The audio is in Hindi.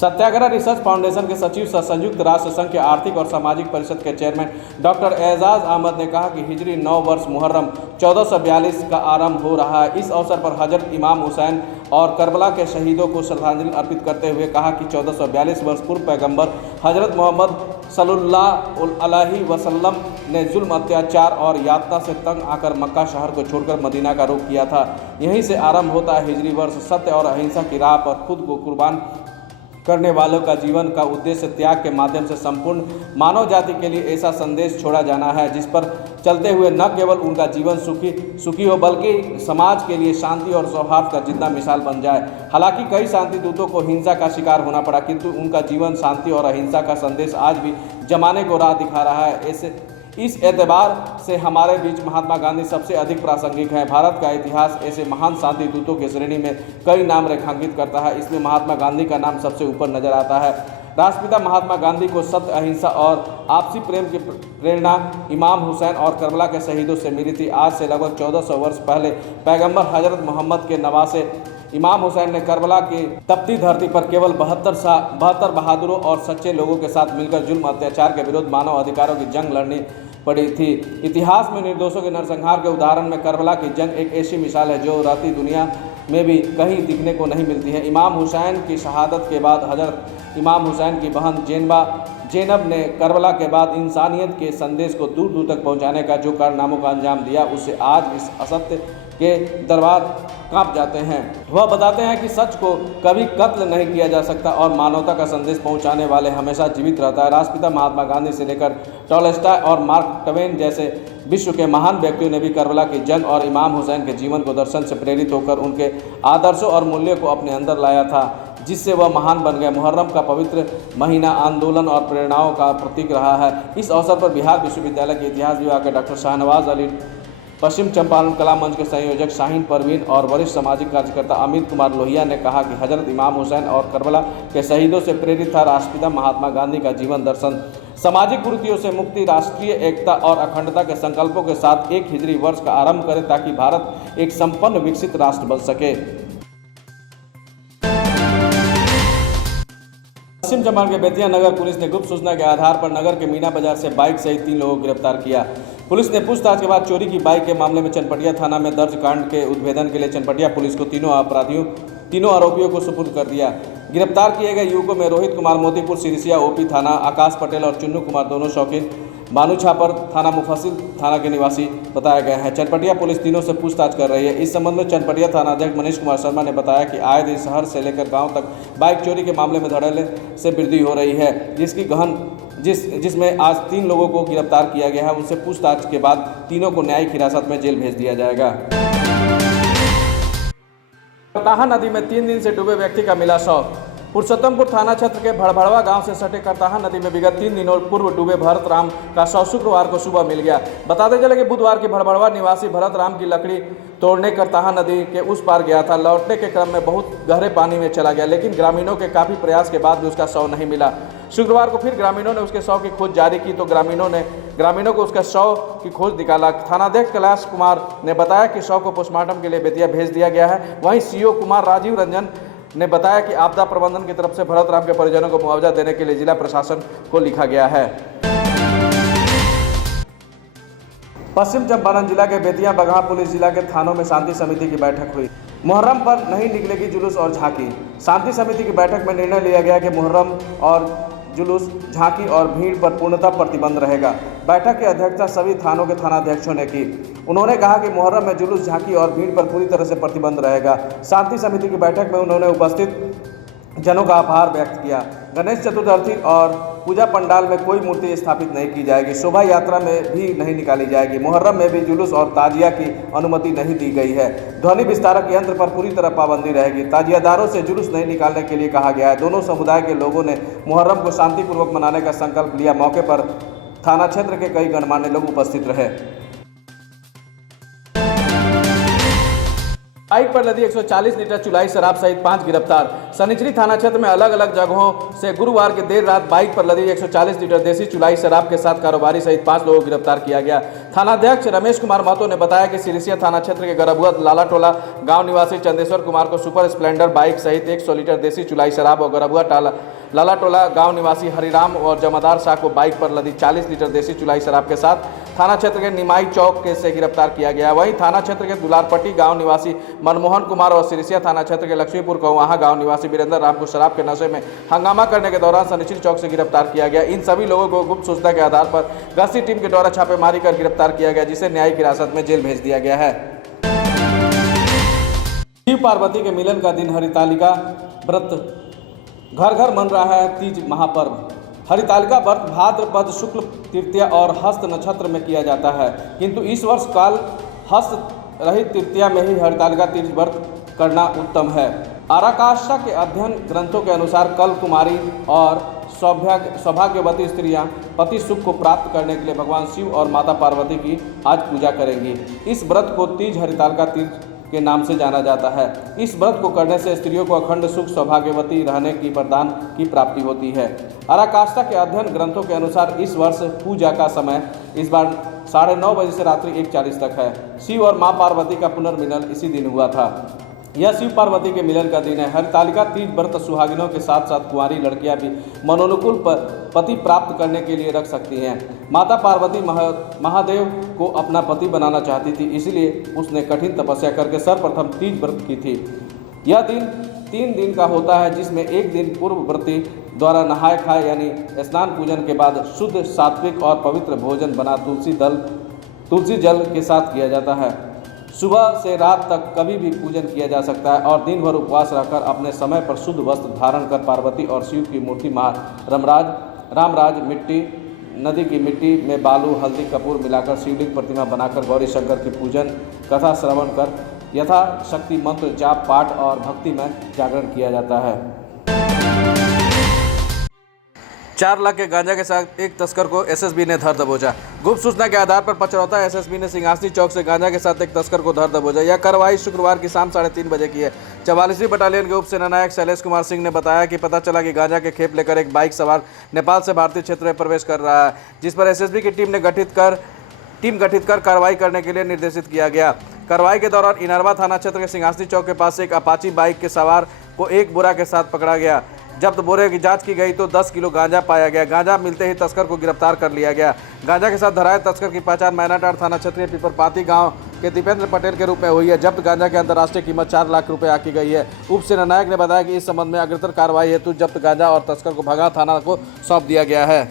सत्याग्रह रिसर्च फाउंडेशन के सचिव सह संयुक्त राष्ट्र संघ के आर्थिक और सामाजिक परिषद के चेयरमैन डॉक्टर एजाज अहमद ने कहा कि हिजरी 9 वर्ष मुहर्रम 1442 का आरंभ हो रहा है। इस अवसर पर हजरत इमाम हुसैन और करबला के शहीदों को श्रद्धांजलि अर्पित करते हुए कहा कि 1442 वर्ष पूर्व पैगंबर हजरत मोहम्मद सल्लल्लाहु अलैहि वसल्लम ने जुल्म, अत्याचार और यातना से तंग आकर मक्का शहर को छोड़कर मदीना का रुख किया था। यहीं से आरंभ होता है हिजरी वर्ष। सत्य और अहिंसा की राह पर खुद को कुर्बान करने वालों का जीवन का उद्देश्य त्याग के माध्यम से संपूर्ण मानव जाति के लिए ऐसा संदेश छोड़ा जाना है जिस पर चलते हुए न केवल उनका जीवन सुखी हो बल्कि समाज के लिए शांति और सौहार्द का जिंदा मिसाल बन जाए। हालांकि कई शांति दूतों को हिंसा का शिकार होना पड़ा, किंतु उनका जीवन शांति और अहिंसा का संदेश आज भी जमाने को राह दिखा रहा है। इस एतबार से हमारे बीच महात्मा गांधी सबसे अधिक प्रासंगिक हैं। भारत का इतिहास ऐसे महान शांति दूतों की श्रेणी में कई नाम रेखांकित करता है, इसलिए महात्मा गांधी का नाम सबसे ऊपर नजर आता है। राष्ट्रपिता महात्मा गांधी को सत्य, अहिंसा और आपसी प्रेम की प्रेरणा इमाम हुसैन और करबला के शहीदों से मिली थी। आज से लगभग 1400 वर्ष पहले पैगंबर हजरत मोहम्मद के नवासे इमाम हुसैन ने करबला की तपती धरती पर केवल 72 बहादुरों और सच्चे लोगों के साथ मिलकर जुल्म, अत्याचार के विरुद्ध मानव अधिकारों की जंग लड़नी पड़ी थी। इतिहास में निर्दोषों के नरसंहार के उदाहरण में करबला की जंग एक ऐसी मिसाल है जो रहती दुनिया में भी कहीं दिखने को नहीं मिलती है। इमाम हुसैन की शहादत के बाद हजरत इमाम हुसैन की बहन ज़ैनब ने करबला के बाद इंसानियत के संदेश को दूर दूर तक पहुंचाने का जो कारनामों का अंजाम दिया, उससे आज इस असत्य के दरबार कांप जाते हैं। वह बताते हैं कि सच को कभी कत्ल नहीं किया जा सकता और मानवता का संदेश पहुंचाने वाले हमेशा जीवित रहता है। राष्ट्रपिता महात्मा गांधी से लेकर टॉलस्टॉय और मार्क ट्वेन जैसे विश्व के महान व्यक्तियों ने भी करबला की जंग और इमाम हुसैन के जीवन को दर्शन से प्रेरित होकर उनके आदर्शों और मूल्यों को अपने अंदर लाया था, जिससे वह महान बन गए। मुहर्रम का पवित्र महीना आंदोलन और प्रेरणाओं का प्रतीक रहा है। इस अवसर पर बिहार विश्वविद्यालय के इतिहास विभाग के डॉक्टर शाहनवाज अली, पश्चिम चंपारण कला मंच के संयोजक शाहीन परवीन और वरिष्ठ सामाजिक कार्यकर्ता अमित कुमार लोहिया ने कहा कि हजरत इमाम हुसैन और करबला के शहीदों से प्रेरित था राष्ट्रपिता महात्मा गांधी का जीवन दर्शन। सामाजिक कुरीतियों से मुक्ति, राष्ट्रीय एकता और अखंडता के संकल्पों के साथ एक हिजरी वर्ष का आरंभ करें ताकि भारत एक संपन्न विकसित राष्ट्र बन सके। पश्चिम चंपारण के बेतिया नगर पुलिस ने गुप्त सूचना के आधार पर नगर के मीना बाजार से बाइक सहित 3 लोगों को गिरफ्तार किया। पुलिस ने पूछताछ के बाद चोरी की बाइक के मामले में चनपटिया थाना में दर्ज कांड के उद्भेदन के लिए चनपटिया पुलिस को तीनों आरोपियों को सुपुर्द कर दिया। गिरफ्तार किए गए युवकों में रोहित कुमार मोतीपुर सिरिसिया ओपी थाना, आकाश पटेल और चुन्नू कुमार दोनों शौकीन बानू छापर थाना मुफस्सिल थाना के निवासी बताए गए हैं। चनपटिया पुलिस तीनों से पूछताछ कर रही है। इस संबंध में चनपटिया थाना अध्यक्ष मनीष कुमार शर्मा ने बताया कि आए दिन शहर से लेकर गांव तक बाइक चोरी के मामले में धड़ल्ले से वृद्धि हो रही है, जिसमें आज 3 लोगों को गिरफ्तार किया गया है। उनसे पूछताछ के बाद तीनों को न्यायिक हिरासत में जेल भेज दिया जाएगा। करताहा नदी में 3 दिन से डूबे व्यक्ति का मिला शव। पुरुषोत्तमपुर थाना क्षेत्र के भड़भड़वा गांव से सटे करताहा नदी में विगत 3 दिनों पूर्व डूबे भरत राम का शव शुक्रवार को सुबह मिल गया। बताते चले कि बुधवार की भड़भड़वा निवासी भरत राम की लकड़ी तोड़ने करताहा नदी के उस पार गया था। लौटने के क्रम में बहुत गहरे पानी में चला गया, लेकिन ग्रामीणों के काफ़ी प्रयास के बाद भी उसका शव नहीं मिला। शुक्रवार को फिर ग्रामीणों ने उसके शव की खोज जारी की तो ग्रामीणों को उसका शव की खोज निकाला। थानाध्यक्ष कैलाश कुमार ने बताया कि शव को पोस्टमार्टम के लिए बेतिया भेज दिया गया है। वहीं सीओ कुमार राजीव रंजन ने बताया कि आपदा प्रबंधन की तरफ से भरत राम के परिजनों को मुआवजा देने के लिए जिला प्रशासन को लिखा गया है। पश्चिम चंपारण जिला के बेतिया बगहा पुलिस जिला के थानों में शांति समिति की बैठक हुई। मुहर्रम पर नहीं निकलेगी जुलूस और झांकी। शांति समिति की बैठक में निर्णय लिया गया कि मुहर्रम और जुलूस, झांकी और भीड़ पर पूर्णतः प्रतिबंध रहेगा। बैठक की अध्यक्षता सभी थानों के थानाध्यक्षों ने की। उन्होंने कहा कि मुहर्रम में जुलूस, झांकी और भीड़ पर पूरी तरह से प्रतिबंध रहेगा। शांति समिति की बैठक में उन्होंने उपस्थित जनों का आभार व्यक्त किया। गणेश चतुर्थी और पूजा पंडाल में कोई मूर्ति स्थापित नहीं की जाएगी। शोभा यात्रा में भी नहीं निकाली जाएगी। मुहर्रम में भी जुलूस और ताजिया की अनुमति नहीं दी गई है। ध्वनि विस्तारक यंत्र पर पूरी तरह पाबंदी रहेगी। ताजियादारों से जुलूस नहीं निकालने के लिए कहा गया है। दोनों समुदाय के लोगों ने मुहर्रम को शांतिपूर्वक मनाने का संकल्प लिया। मौके पर थाना क्षेत्र के कई गणमान्य लोग उपस्थित रहे। बाइक पर लदी 140 लीटर चुलाई शराब सहित 5 गिरफ्तार। सनिचरी थाना क्षेत्र में अलग अलग जगहों से गुरुवार की देर रात बाइक पर लदी 140 लीटर देसी चुलाई शराब के साथ कारोबारी सहित 5 लोगों को गिरफ्तार किया गया। थानाध्यक्ष रमेश कुमार महतो ने बताया कि सिरिसिया थाना क्षेत्र के गरबुआ लालाटोला गांव निवासी चंदेश्वर कुमार को सुपर स्प्लेंडर बाइक सहित 100 लीटर देसी चुलाई शराब और गरबुआ लालाटोला गांव निवासी हरिराम और जमादार शाह को बाइक पर लदी 40 लीटर देसी चुलाई शराब के साथ थाना क्षेत्र के निमाई चौक से गिरफ्तार किया गया। वहीं थाना क्षेत्र के दुलारपट्टी गांव निवासी मनमोहन कुमार और सिरिसिया थाना क्षेत्र के लक्ष्मीपुर कौवाहा गांव निवासी वीरेंद्र राम को शराब के नशे में हंगामा करने के दौरान सनिचरी चौक से गिरफ्तार किया गया। इन सभी लोगों को गुप्त सूचना के आधार पर गश्ती टीम के द्वारा छापेमारी कर गिरफ्तार किया गया, जिसे न्यायिक हिरासत में जेल भेज दिया गया है। शिव पार्वती के मिलन का दिन हरितालिका व्रत घर घर मन रहा है तीज महापर्व। हरितालिका व्रत भाद्रपद शुक्ल तृतीया और हस्त नक्षत्र में किया जाता है, किंतु इस वर्ष काल हस्त रहित तृतीया में ही हरितालिका तीज व्रत करना उत्तम है। आराकाष्ठा के अध्ययन ग्रंथों के अनुसार कल कुमारी और सौभाग्यवती स्त्रियां पति सुख को प्राप्त करने के लिए भगवान शिव और माता पार्वती की आज पूजा करेंगी। इस व्रत को तीज हरितालिका तीज के नाम से जाना जाता है। इस व्रत को करने से स्त्रियों को अखंड सुख सौभाग्यवती रहने की वरदान की प्राप्ति होती है। आराकाष्ठा के अध्ययन ग्रंथों के अनुसार इस वर्ष पूजा का समय इस बार 9:30 बजे से रात्रि 1:40 तक है। शिव और मां पार्वती का पुनर्मिलन इसी दिन हुआ था। यह शिव पार्वती के मिलन का दिन है। हरितालिका तीज व्रत सुहागिनों के साथ साथ कुंवारी लड़कियां भी मनोनुकूल पति प्राप्त करने के लिए रख सकती हैं। माता पार्वती महादेव को अपना पति बनाना चाहती थी, इसलिए उसने कठिन तपस्या करके सर्वप्रथम तीज व्रत की थी। यह दिन 3 दिन का होता है, जिसमें एक दिन पूर्ववर्ती द्वारा नहाय खाए यानी स्नान पूजन के बाद शुद्ध सात्विक और पवित्र भोजन बना तुलसी जल के साथ किया जाता है। सुबह से रात तक कभी भी पूजन किया जा सकता है और दिन भर उपवास रहकर अपने समय पर शुद्ध वस्त्र धारण कर पार्वती और शिव की मूर्ति रामराज मिट्टी नदी की मिट्टी में बालू हल्दी कपूर मिलाकर शिवलिंग प्रतिमा बनाकर गौरी शंकर की पूजन कथा श्रवण कर यथाशक्ति मंत्र जाप पाठ और भक्ति में जागरण किया जाता है। 4 लाख के गांजा के साथ एक तस्कर को एसएसबी ने धर दबोचा। गुप्त सूचना के आधार पर पचरौता एसएसबी ने सिंहासनी चौक से गांजा के साथ एक तस्कर को धर दबोचा। यह कार्रवाई शुक्रवार की शाम 3:30 बजे की है। 44वीं बटालियन के उप सेनानायक शैलेश कुमार सिंह ने बताया कि पता चला कि गांजा के खेप लेकर एक बाइक सवार नेपाल से भारतीय क्षेत्र में प्रवेश कर रहा है, जिस पर एसएसबी की टीम गठित कर कार्रवाई करने के लिए निर्देशित किया गया। कार्रवाई के दौरान इनरवा थाना क्षेत्र के सिंहासनी चौक के पास एक अपाची बाइक के सवार को एक बोरा के साथ पकड़ा गया। जब्त बोरे की जांच की गई तो 10 किलो गांजा पाया गया। गांजा मिलते ही तस्कर को गिरफ्तार कर लिया गया। गांजा के साथ धराए तस्कर की पहचान मैनाटाड़ थाना क्षेत्रीय पीपरपाती गांव के दीपेंद्र पटेल के रूप में हुई है। जब्त गांजा के अंतर्राष्ट्रीय कीमत 4 लाख रुपए आकी गई है। उप सेनानायक ने बताया कि इस संबंध में अग्रतर कार्रवाई हेतु जब्त गांजा और तस्कर को भगा थाना को सौंप दिया गया है।